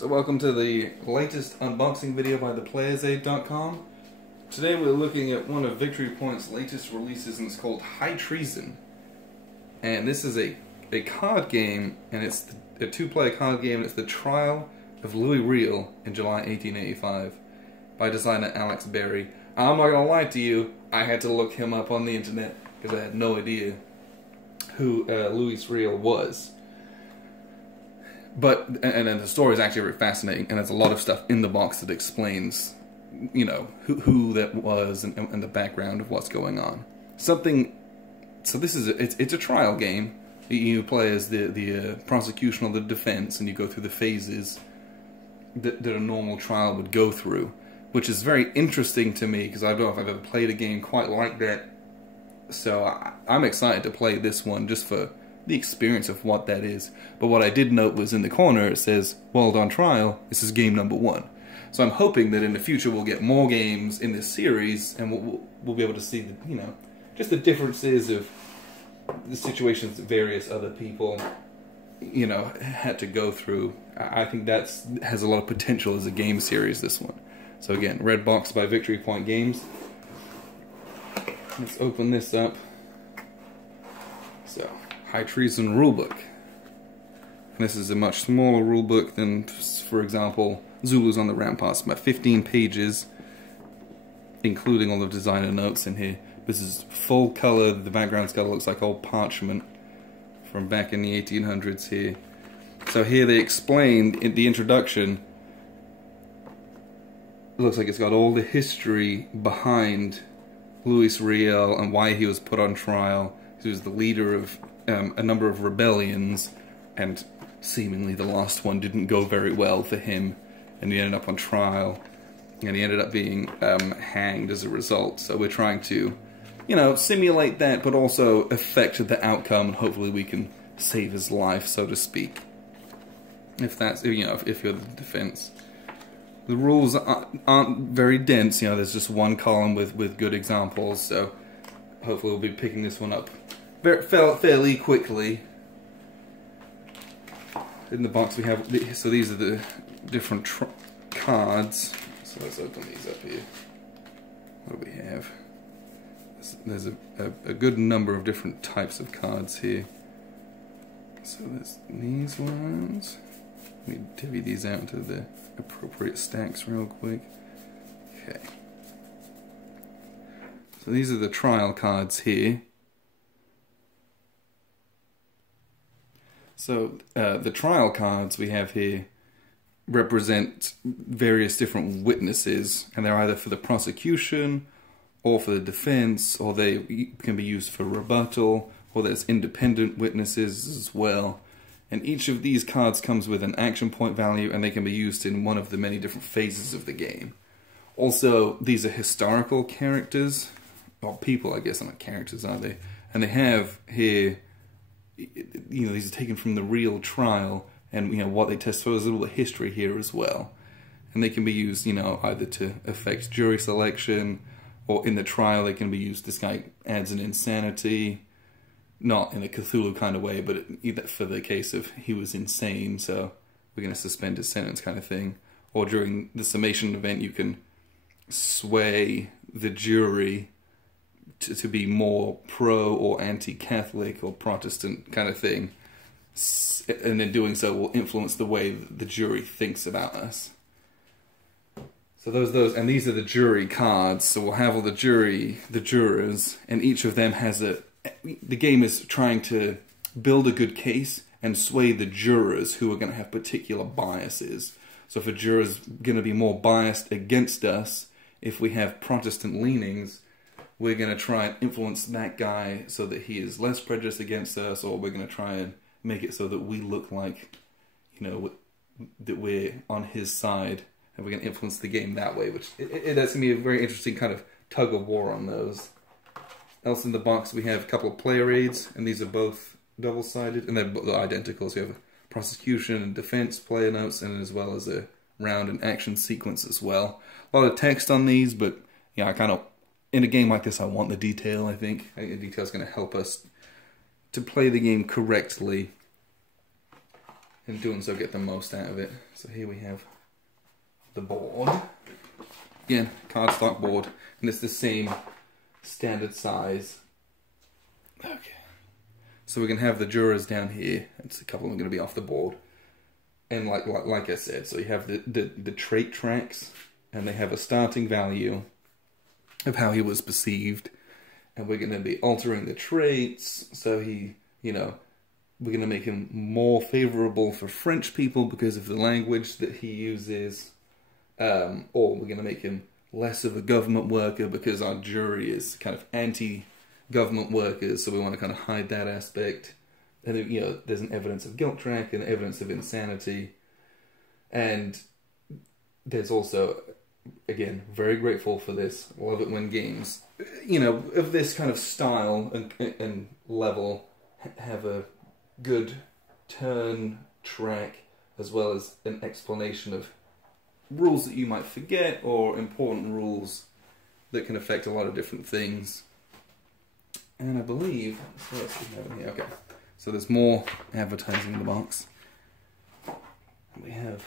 So welcome to the latest unboxing video by theplayersaid.com. Today we're looking at one of Victory Point's latest releases, and it's called Treason. And this is a card game, and it's a two-player card game, and it's the trial of Louis Riel in July 1885 by designer Alex Berry. I'm not gonna lie to you, I had to look him up on the internet because I had no idea who Louis Riel was. But, and the story is actually very fascinating, and there's a lot of stuff in the box that explains, you know, who that was and the background of what's going on. So this is it's a trial game. You play as the prosecution or the defense, and you go through the phases that a normal trial would go through, which is very interesting to me because I don't know if I've ever played a game quite like that. So I'm excited to play this one just for the experience of what that is. But what I did note was in the corner it says, "Well done trial, this is game number 1." So I'm hoping that in the future we'll get more games in this series, and we'll be able to see the, you know, just the differences of the situations that various other people, you know, had to go through. I think that has a lot of potential as a game series, this one. So again, red box by Victory Point Games. Let's open this up. So, Treason rulebook. This is a much smaller rulebook than, for example, Zulus on the Ramparts. About 15 pages, including all the designer notes in here. This is full color. The background's color looks like old parchment from back in the 1800s here. So here they explained in the introduction, it looks like it's got all the history behind Louis Riel and why he was put on trial. He was the leader of a number of rebellions, and seemingly the last one didn't go very well for him, and he ended up on trial, and he ended up being hanged as a result. So we're trying to, you know, simulate that, but also affect the outcome, and hopefully we can save his life, so to speak. If that's, you know, if you're the defense. The rules aren't very dense, you know, there's just one column with good examples, so hopefully we'll be picking this one up fairly quickly. In the box we have, so these are the different cards. So let's open these up here. What do we have? There's a good number of different types of cards here. So there's these ones. Let me divvy these out into the appropriate stacks real quick. Okay. So these are the trial cards here. So the trial cards we have here represent various different witnesses, and they're either for the prosecution or for the defense, or they can be used for rebuttal, or there's independent witnesses as well. And each of these cards comes with an action point value, and they can be used in one of the many different phases of the game. Also, these are historical characters, or people, I guess, they're not characters, are they? And they have here, you know, these are taken from the real trial, and, you know, what they test. So there's a little history here as well. And they can be used, you know, either to affect jury selection, or in the trial they can be used. This guy adds an insanity, not in a Cthulhu kind of way, but either for the case of he was insane, so we're going to suspend his sentence kind of thing. Or during the summation event, you can sway the jury to be more pro or anti-Catholic or Protestant kind of thing, and in doing so will influence the way the jury thinks about us. So those, and these are the jury cards. So we'll have all the jurors, and each of them has the game is trying to build a good case and sway the jurors who are going to have particular biases. So if a juror is going to be more biased against us, if we have Protestant leanings, we're going to try and influence that guy so that he is less prejudiced against us, or we're going to try and make it so that we look like, you know, that we're on his side, and we're going to influence the game that way, which that's going to be a very interesting kind of tug of war on those. Else in the box we have a couple of player aids, and these are both double-sided, and they're identical. So you have a prosecution and defense player notes, and as well as a round and action sequence as well. A lot of text on these, but yeah, I kind of, in a game like this, I want the detail. I think the detail is going to help us to play the game correctly. in doing so get the most out of it. So here we have the board. Again, cardstock board, and it's the same standard size. Okay. So we can have the jurors down here. It's a couple of them going to be off the board. And like I said, so you have the trait tracks, and they have a starting value of how he was perceived, and we're going to be altering the traits. So he, you know, we're going to make him more favorable for French people because of the language that he uses, or we're going to make him less of a government worker because our jury is kind of anti-government workers, so we want to kind of hide that aspect. And then, you know, there's an evidence of guilt track and evidence of insanity. And there's also, again, very grateful for this. Love it when games, you know, of this kind of style and level have a good turn track as well as an explanation of rules that you might forget or important rules that can affect a lot of different things. And I believe, what else do we have in here? Okay, so there's more advertising in the box. We have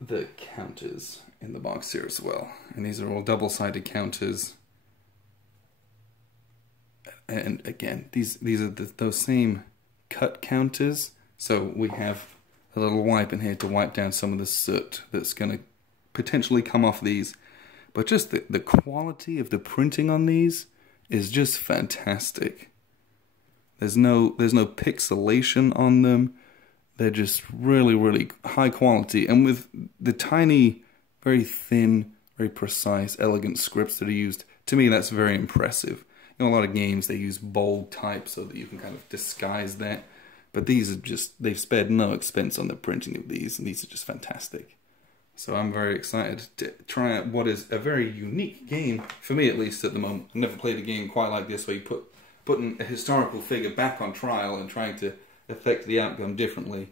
the counters in the box here as well. And these are all double-sided counters. And again, these are those same cut counters. So we have a little wipe in here to wipe down some of the soot that's going to potentially come off these. But just the quality of the printing on these is just fantastic. There's no pixelation on them. They're just really, really high quality. And with the tiny, very thin, very precise, elegant scripts that are used, to me that's very impressive. You know, a lot of games, they use bold type so that you can kind of disguise that. But these are just, they've spared no expense on the printing of these, and these are just fantastic. So I'm very excited to try out what is a very unique game, for me at least at the moment. I've never played a game quite like this where you putting a historical figure back on trial and trying to affect the outcome differently.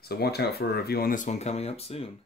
So watch out for a review on this one coming up soon.